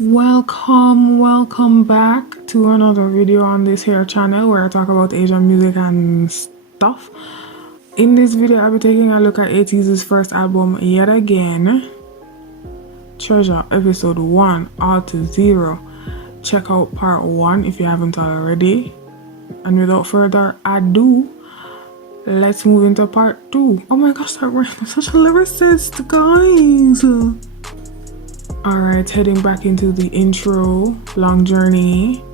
Welcome back to another video on this here channel where I talk about Asian music and stuff. In this video I'll be taking a look at ATEEZ's first album yet again, Treasure, episode 1 All to Zero. Check out part 1 if you haven't already, and without further ado, let's move into part 2. Oh my gosh, that rhyme is such a lyricist, guys. Alright, heading back into the intro, Long Journey.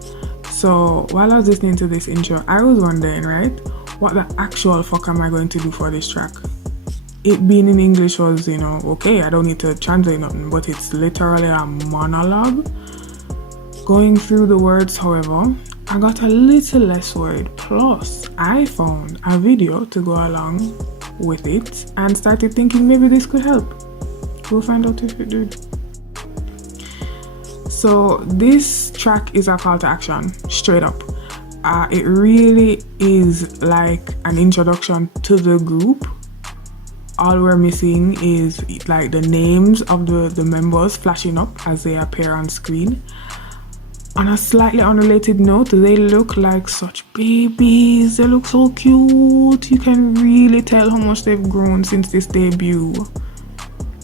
So while I was listening to this intro, I was wondering, right, what the actual fuck am I going to do for this track? It being in English was, okay, I don't need to translate nothing, but it's literally a monologue. Going through the words, however, I got a little less worried. Plus, I found a video to go along with it and started thinking maybe this could help. We'll find out if it did. So this track is a call to action, straight up. It really is like an introduction to the group. All we're missing is like the names of the members flashing up as they appear on screen. On a slightly unrelated note, they look like such babies. They look so cute. You can really tell how much they've grown since this debut.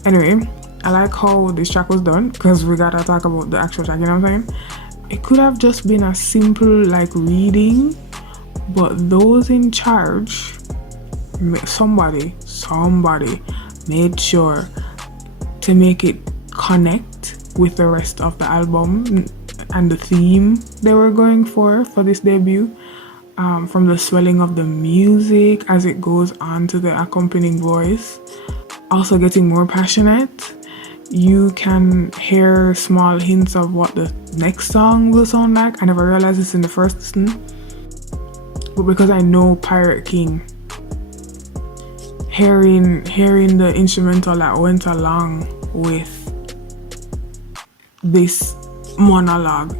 Anyway, I like how this track was done because we gotta talk about the actual track, you know what I'm saying? It could have just been a simple like reading, but those in charge, somebody made sure to make it connect with the rest of the album and the theme they were going for this debut. From the swelling of the music as it goes on to the accompanying voice, also getting more passionate. You can hear small hints of what the next song will sound like. I never realized this in the first listen, but because I know Pirate King, hearing the instrumental that went along with this monologue,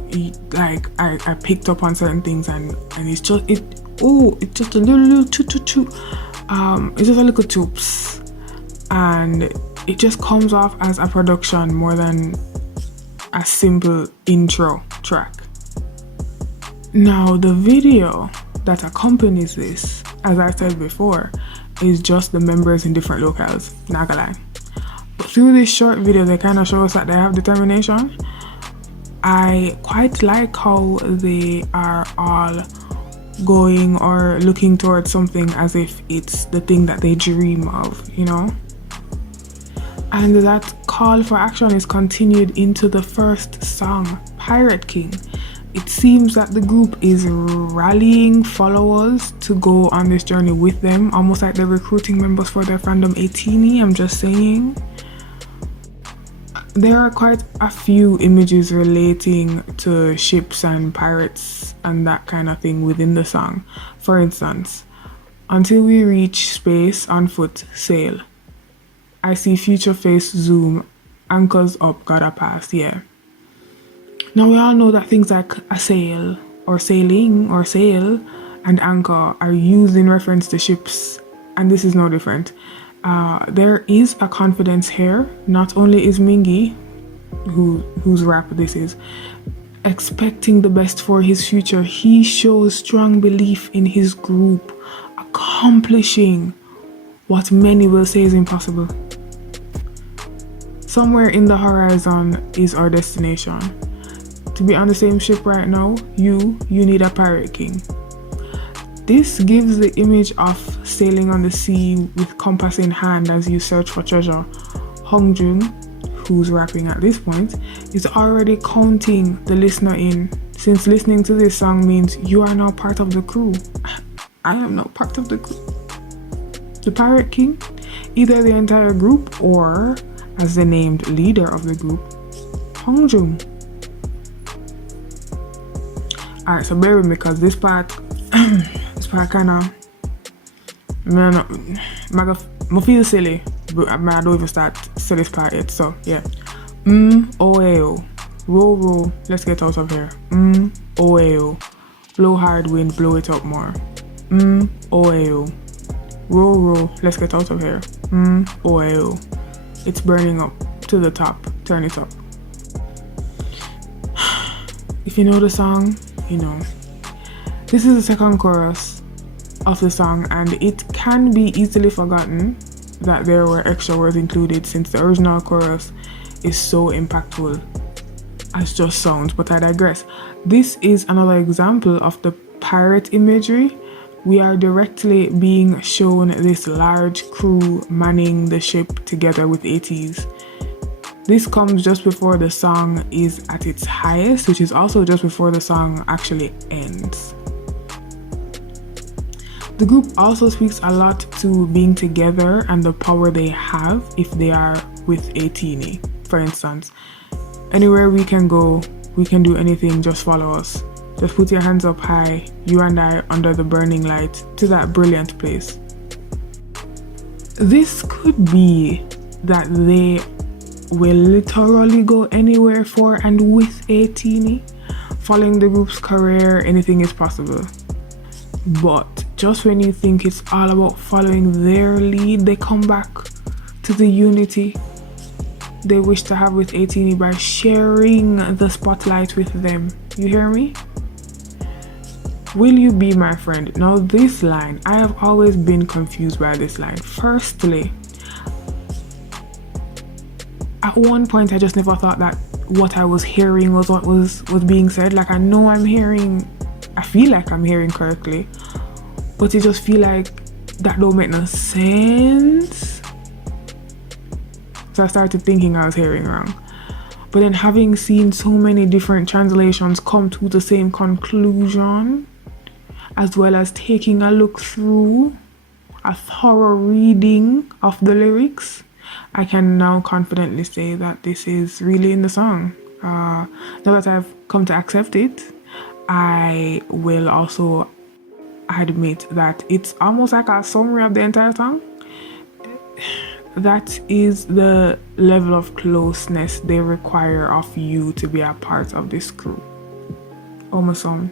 like I picked up on certain things, and it's just it's just a little it's just a little toops, and it just comes off as a production more than a simple intro track. Now the video that accompanies this, as I said before, is just the members in different locales, not gonna lie. But through this short video they kind of show us that they have determination. I quite like how they are all going or looking towards something as if it's the thing that they dream of, And that call for action is continued into the first song, Pirate King. It seems that the group is rallying followers to go on this journey with them, almost like they're recruiting members for their fandom ATEEZ, I'm just saying. There are quite a few images relating to ships and pirates and that kind of thing within the song. For instance, until we reach space, on foot, sail. I see future face zoom, anchors up, gotta pass, yeah. Now we all know that things like a sail, or sailing, or sail, and anchor are used in reference to ships, and this is no different. There is a confidence here. Not only is Mingi, whose rap this is, expecting the best for his future, he shows strong belief in his group accomplishing what many will say is impossible. Somewhere in the horizon is our destination. To be on the same ship right now, you need a Pirate King. This gives the image of sailing on the sea with compass in hand as you search for treasure. Hongjun, who's rapping at this point, is already counting the listener in, since listening to this song means you are now part of the crew. I am now part of the crew. The Pirate King, either the entire group or as the named leader of the group, Hongjun. Alright, so bear with me because this part kinda, I feel silly, but I don't even start to say this part yet, so yeah. Oh, row, let's get out of here. Oh, blow hard wind, blow it up more. Oh, row, let's get out of here. Oh, it's burning up to the top, turn it up. If you know the song, you know. This is the second chorus of the song, and it can be easily forgotten that there were extra words included since the original chorus is so impactful as just sounds, but I digress. This is another example of the pirate imagery. We are directly being shown this large crew manning the ship together with ATEEZ. This comes just before the song is at its highest, which is also just before the song actually ends. The group also speaks a lot to being together and the power they have if they are with ATEEZ. For instance, anywhere we can go, we can do anything, just follow us. Just put your hands up high, you and I under the burning light, to that brilliant place. This could be that they will literally go anywhere for and with ATEEZ. Following the group's career, anything is possible. But just when you think it's all about following their lead, they come back to the unity they wish to have with ATEEZ by sharing the spotlight with them. You hear me? Will you be my friend? Now this line, I have always been confused by this line. Firstly, at one point I just never thought that what I was hearing was what was being said. Like, I know I feel like I'm hearing correctly, but it just feel like that don't make no sense. So I started thinking I was hearing wrong. But then, having seen so many different translations come to the same conclusion, as well as taking a look through a thorough reading of the lyrics, I can now confidently say that this is really in the song. Now that I've come to accept it, I will also admit that it's almost like a summary of the entire song. That is the level of closeness they require of you to be a part of this crew. Oh my son,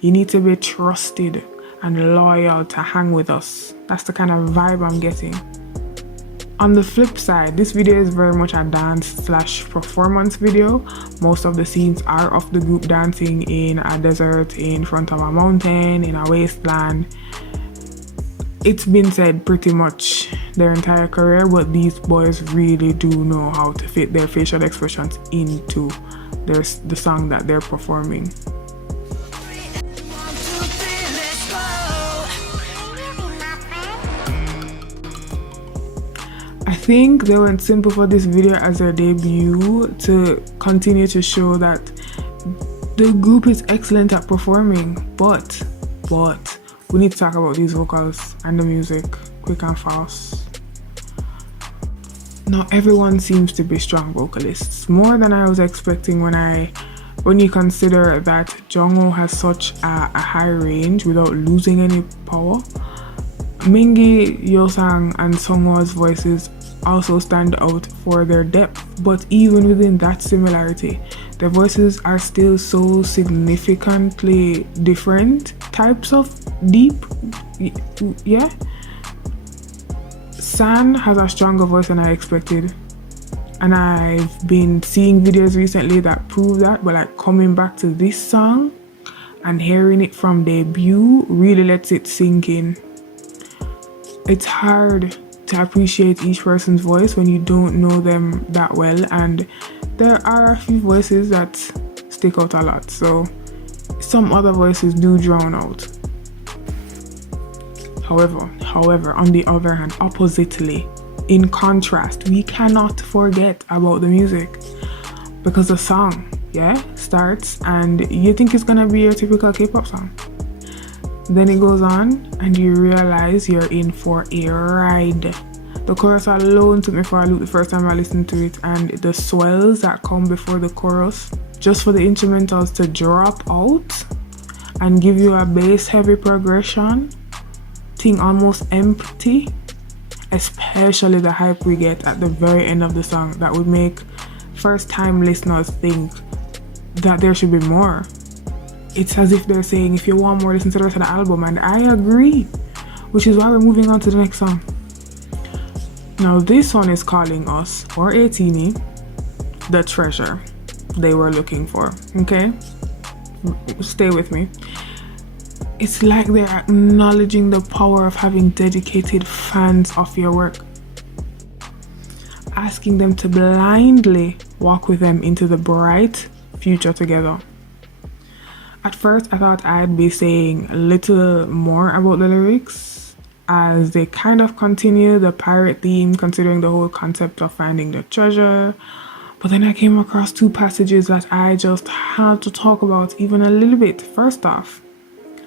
you need to be trusted and loyal to hang with us. That's the kind of vibe I'm getting. On the flip side, this video is very much a dance/performance video. Most of the scenes are of the group dancing in a desert, in front of a mountain, in a wasteland. It's been said pretty much their entire career, but these boys really do know how to fit their facial expressions into the song that they're performing. I think they went simple for this video as their debut to continue to show that the group is excellent at performing, but we need to talk about these vocals and the music quick and fast. Now everyone seems to be strong vocalists, more than I was expecting when you consider that Jungho has such a high range without losing any power. Mingi, Yosang and Seonghwa's voices also stand out for their depth, but even within that similarity, their voices are still so significantly different types of deep. Yeah, San has a stronger voice than I expected, and I've been seeing videos recently that prove that, but like coming back to this song and hearing it from debut really lets it sink in. It's hard to appreciate each person's voice when you don't know them that well, and there are a few voices that stick out a lot, so some other voices do drown out. However, on the other hand, oppositely, in contrast, we cannot forget about the music, because the song, starts and you think it's gonna be your typical K-pop song. Then it goes on and you realize you're in for a ride. The chorus alone took me for a loop the first time I listened to it, and the swells that come before the chorus, just for the instrumentals to drop out and give you a bass heavy progression, thing almost empty, especially the hype we get at the very end of the song that would make first time listeners think that there should be more. It's as if they're saying, if you want more, listen to the rest of the album, and I agree, which is why we're moving on to the next song. Now this one is calling us, or ATEEZ, the treasure they were looking for, okay? Stay with me. It's like they're acknowledging the power of having dedicated fans of your work, asking them to blindly walk with them into the bright future together. At first, I thought I'd be saying a little more about the lyrics as they kind of continue the pirate theme, considering the whole concept of finding the treasure. But then I came across two passages that I just had to talk about even a little bit. First off,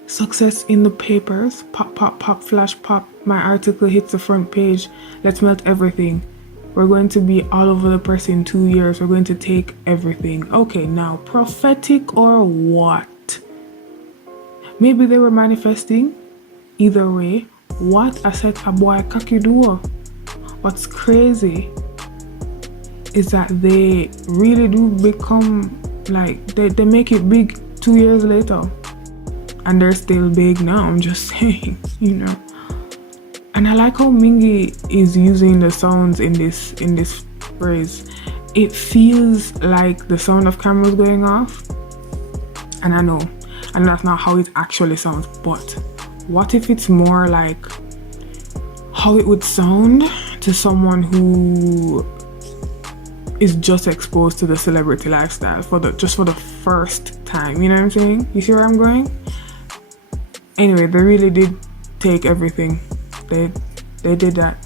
success in the papers, pop, pop, pop, flash, pop. My article hits the front page. Let's melt everything. We're going to be all over the press in 2 years. We're going to take everything. Okay, now, prophetic or what? Maybe they were manifesting. Either way, what a set a boy cocky do. What's crazy is that they really do become like they make it big 2 years later. And they're still big now, I'm just saying, you know. And I like how Mingy is using the sounds in this phrase. It feels like the sound of cameras going off. And I know that's not how it actually sounds, but what if it's more like how it would sound to someone who is just exposed to the celebrity lifestyle for the first time, you know what I'm saying? You see where I'm going? Anyway, they really did take everything. They did that.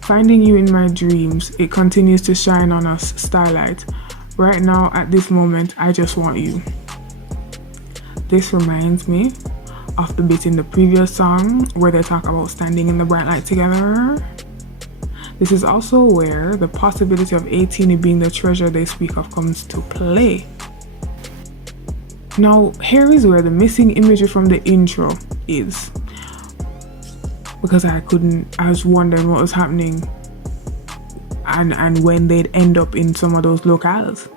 Finding you in my dreams, it continues to shine on us, starlight. Right now, at this moment, I just want you. This reminds me of the bit in the previous song where they talk about standing in the bright light together. This is also where the possibility of ATEEZ being the treasure they speak of comes to play. Now, here is where the missing imagery from the intro is. Because I was wondering what was happening and when they'd end up in some of those locales.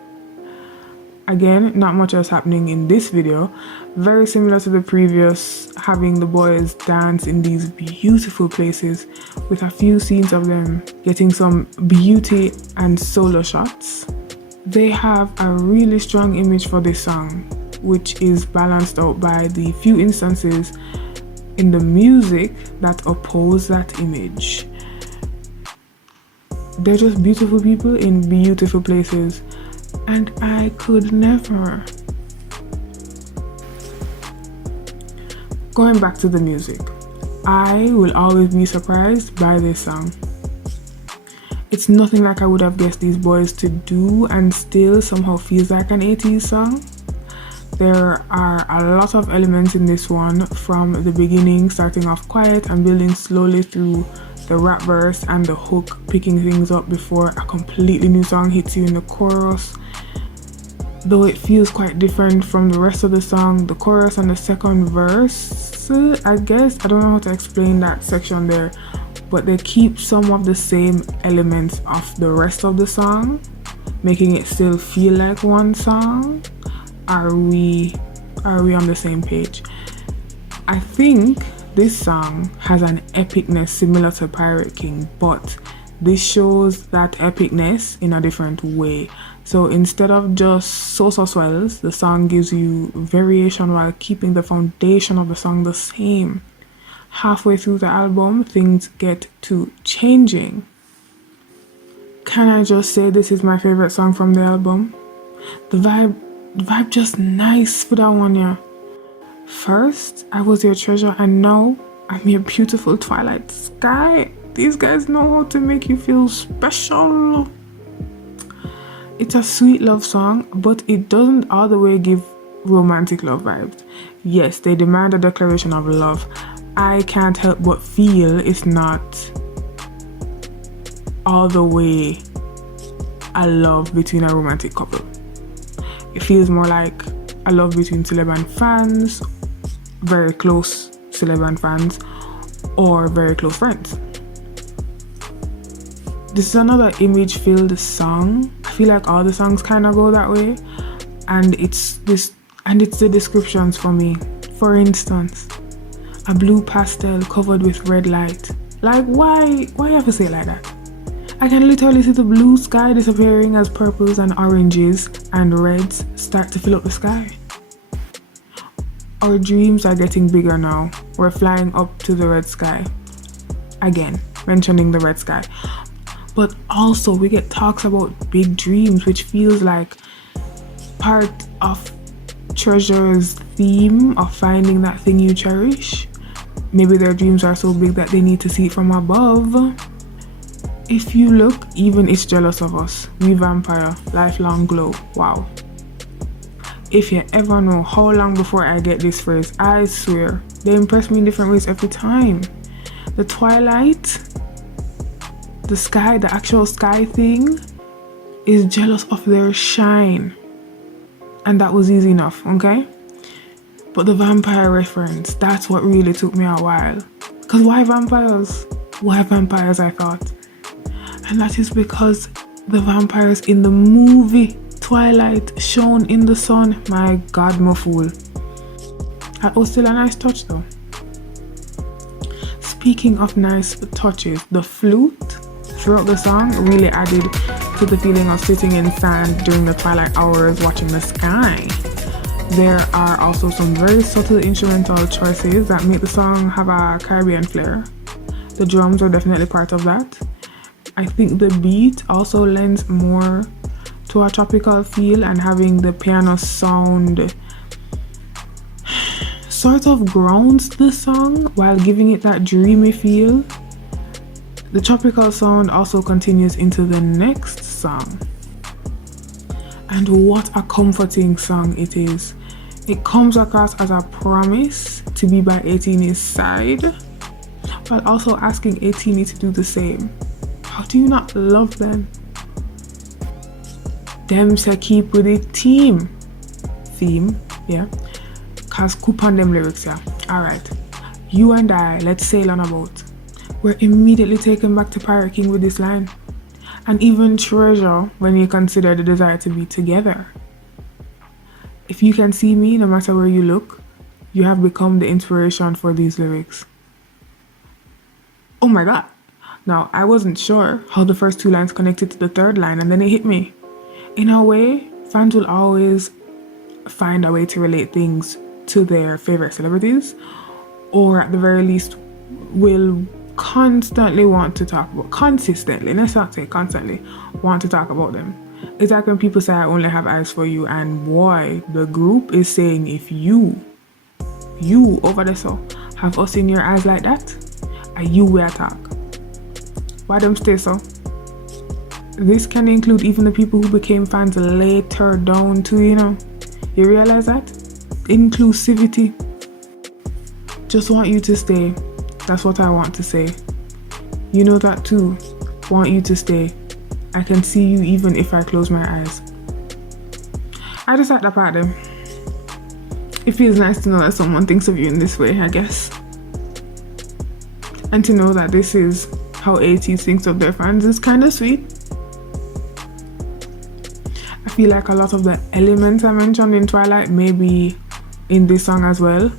Again, not much else happening in this video. Very similar to the previous, having the boys dance in these beautiful places with a few scenes of them getting some beauty and solo shots. They have a really strong image for this song, which is balanced out by the few instances in the music that oppose that image. They're just beautiful people in beautiful places, and I could never. Going back to the music, I will always be surprised by this song. It's nothing like I would have guessed these boys to do, and still somehow feels like an ATEEZ song. There are a lot of elements in this one, from the beginning, starting off quiet and building slowly through the rap verse and the hook, picking things up before a completely new song hits you in the chorus. Though it feels quite different from the rest of the song, the chorus and the second verse, I guess, I don't know how to explain that section there, but they keep some of the same elements of the rest of the song, making it still feel like one song. Are we on the same page? I think this song has an epicness similar to Pirate King, but this shows that epicness in a different way. So instead of just so swells, the song gives you variation while keeping the foundation of the song the same. Halfway through the album, things get to changing. Can I just say this is my favorite song from the album? The vibe just nice for that one, yeah. First, I was your treasure, and now I'm your beautiful Twilight sky. These guys know how to make you feel special. It's a sweet love song, but it doesn't all the way give romantic love vibes. Yes, they demand a declaration of love. I can't help but feel it's not all the way a love between a romantic couple. It feels more like a love between celeb and fans, very close celeb and fans, or very close friends. This is another image-filled song. I feel like all the songs kind of go that way, and it's the descriptions for me. For instance, a blue pastel covered with red light. Like, why you have to say it like that? I can literally see the blue sky disappearing as purples and oranges and reds start to fill up the sky. Our dreams are getting bigger now. We're flying up to the red sky. Again, mentioning the red sky. But also we get talks about big dreams, which feels like part of Treasure's theme of finding that thing you cherish. Maybe their dreams are so big that they need to see it from above. If you look, even it's jealous of us. We vampire, lifelong glow. Wow. If you ever know how long before I get this phrase, I swear, they impress me in different ways every time. The Twilight, the sky, the actual sky thing, is jealous of their shine. And that was easy enough, okay? But the vampire reference, that's what really took me a while. Because why vampires? Why vampires, I thought. And that is because the vampires in the movie Twilight shone in the sun. My God, my fool. That was still a nice touch though. Speaking of nice touches, the flute throughout the song really added to the feeling of sitting in sand during the twilight hours watching the sky. There are also some very subtle instrumental choices that make the song have a Caribbean flair. The drums are definitely part of that. I think the beat also lends more to a tropical feel, and having the piano sound sort of grounds the song while giving it that dreamy feel. The tropical sound also continues into the next song. And what a comforting song it is. It comes across as a promise to be by ATEEZ's side, while also asking ATEEZ to do the same. How do you not love them? Them say keep with the theme, yeah. Cause coup on them lyrics, yeah. Alright. You and I, let's sail on a boat. We're immediately taken back to Pirate King with this line. And even Treasure when you consider the desire to be together. If you can see me, no matter where you look, you have become the inspiration for these lyrics. Oh my God. Now, I wasn't sure how the first two lines connected to the third line, and then it hit me. In a way, fans will always find a way to relate things to their favorite celebrities, or at the very least will consistently, let's not say constantly, want to talk about them. It's like when people say I only have eyes for you, and boy, the group is saying if you over there so have us in your eyes like that, are you will talk. Why them stay so? This can include even the people who became fans later down too, you know. You realize that? Inclusivity. Just want you to stay. That's what I want to say. You know that too. Want you to stay. I can see you even if I close my eyes. I just like that part then. It feels nice to know that someone thinks of you in this way, I guess. And to know that this is how ATEEZ thinks of their fans is kind of sweet. I feel like a lot of the elements I mentioned in Twilight may be in this song as well,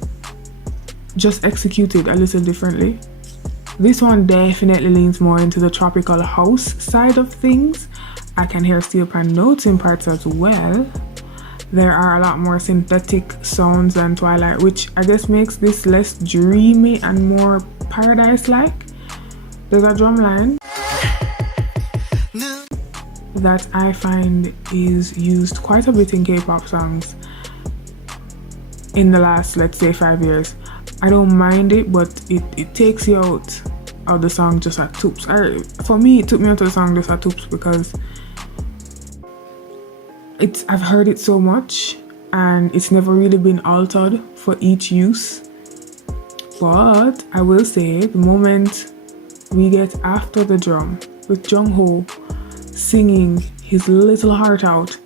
just executed a little differently. This one definitely leans more into the tropical house side of things. I can hear steel pan notes in parts as well. There are a lot more synthetic sounds than Twilight, which I guess makes this less dreamy and more paradise-like. There's a drum line that I find is used quite a bit in K-pop songs in the last, let's say, 5 years. I don't mind it, but it takes you out of the song just at toops. For me, it took me out of the song just at toops because I've heard it so much and it's never really been altered for each use. But I will say the moment we get after the drum with Jungho singing his little heart out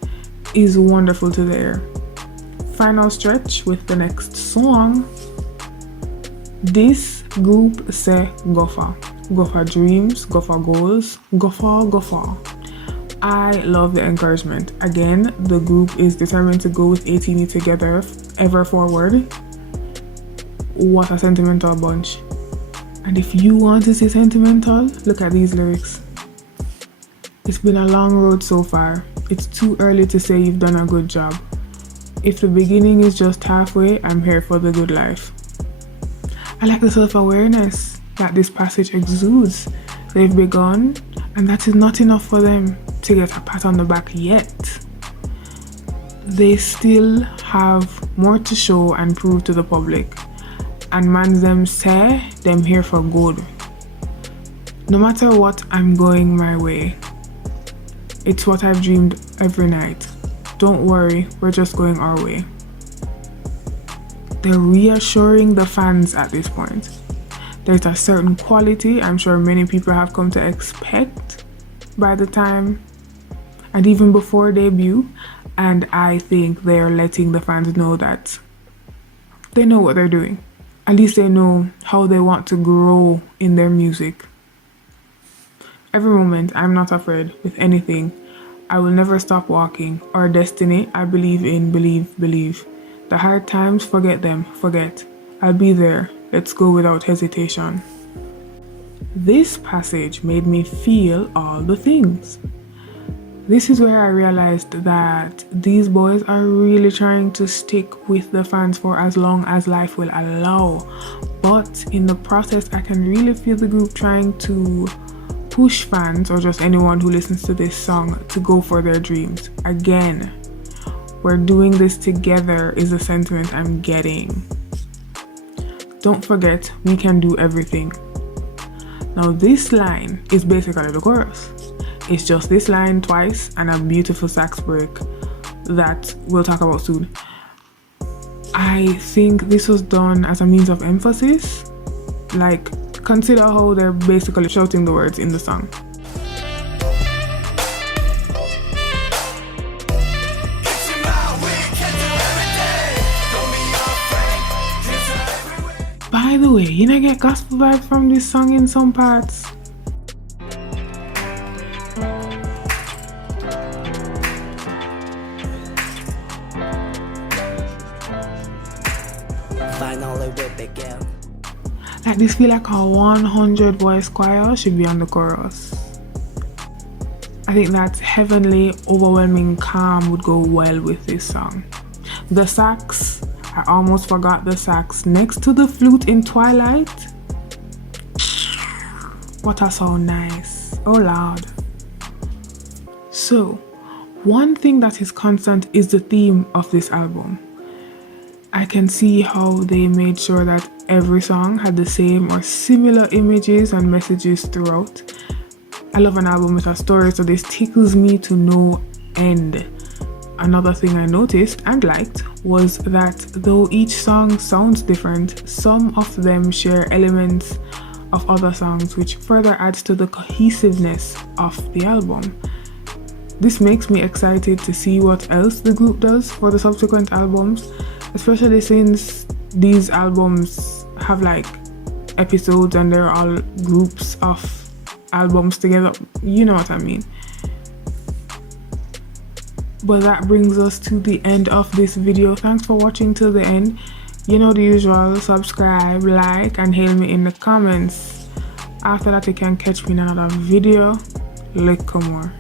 is wonderful to the ear. Final stretch with the next song. This group say go for dreams, go for goals, go for. I love the encouragement. Again, the group is determined to go with ATEEZ together ever forward. What a sentimental bunch. And if you want to say sentimental, look at these lyrics. It's been a long road so far. It's too early to say you've done a good job. If the beginning is just halfway, I'm here for the good life. I like the self-awareness that this passage exudes. They've begun, and that is not enough for them to get a pat on the back yet. They still have more to show and prove to the public, and man them say them here for good. No matter what, I'm going my way. It's what I've dreamed every night. Don't worry, we're just going our way. They're reassuring the fans at this point. There's a certain quality I'm sure many people have come to expect by the time and even before debut, and I think they're letting the fans know that they know what they're doing. At least they know how they want to grow in their music. Every moment, I'm not afraid with anything. I will never stop walking. Our destiny, I believe in, believe. The hard times, forget them, forget. I'll be there. Let's go without hesitation. This passage made me feel all the things. This is where I realized that these boys are really trying to stick with the fans for as long as life will allow. But in the process, I can really feel the group trying to push fans or just anyone who listens to this song to go for their dreams. Again, we're doing this together is the sentiment I'm getting. Don't forget, we can do everything. Now this line is basically the chorus. It's just this line twice and a beautiful sax break that we'll talk about soon. I think this was done as a means of emphasis. Like, consider how they're basically shouting the words in the song. By the way, you know, get gospel vibe from this song in some parts. Finally we begin. Like this feel like a 100 voice choir should be on the chorus. I think that heavenly, overwhelming calm would go well with this song. The sax, I almost forgot the sax next to the flute in Twilight. What a sound nice. Oh loud. So, one thing that is constant is the theme of this album. I can see how they made sure that every song had the same or similar images and messages throughout. I love an album with a story, so this tickles me to no end. Another thing I noticed and liked was that though each song sounds different, some of them share elements of other songs, which further adds to the cohesiveness of the album. This makes me excited to see what else the group does for the subsequent albums, especially since these albums have like episodes and they're all groups of albums together. You know what I mean. But that brings us to the end of this video. Thanks for watching till the end. You know the usual, subscribe, like, and hail me in the comments. After that, you can catch me in another video. Little more.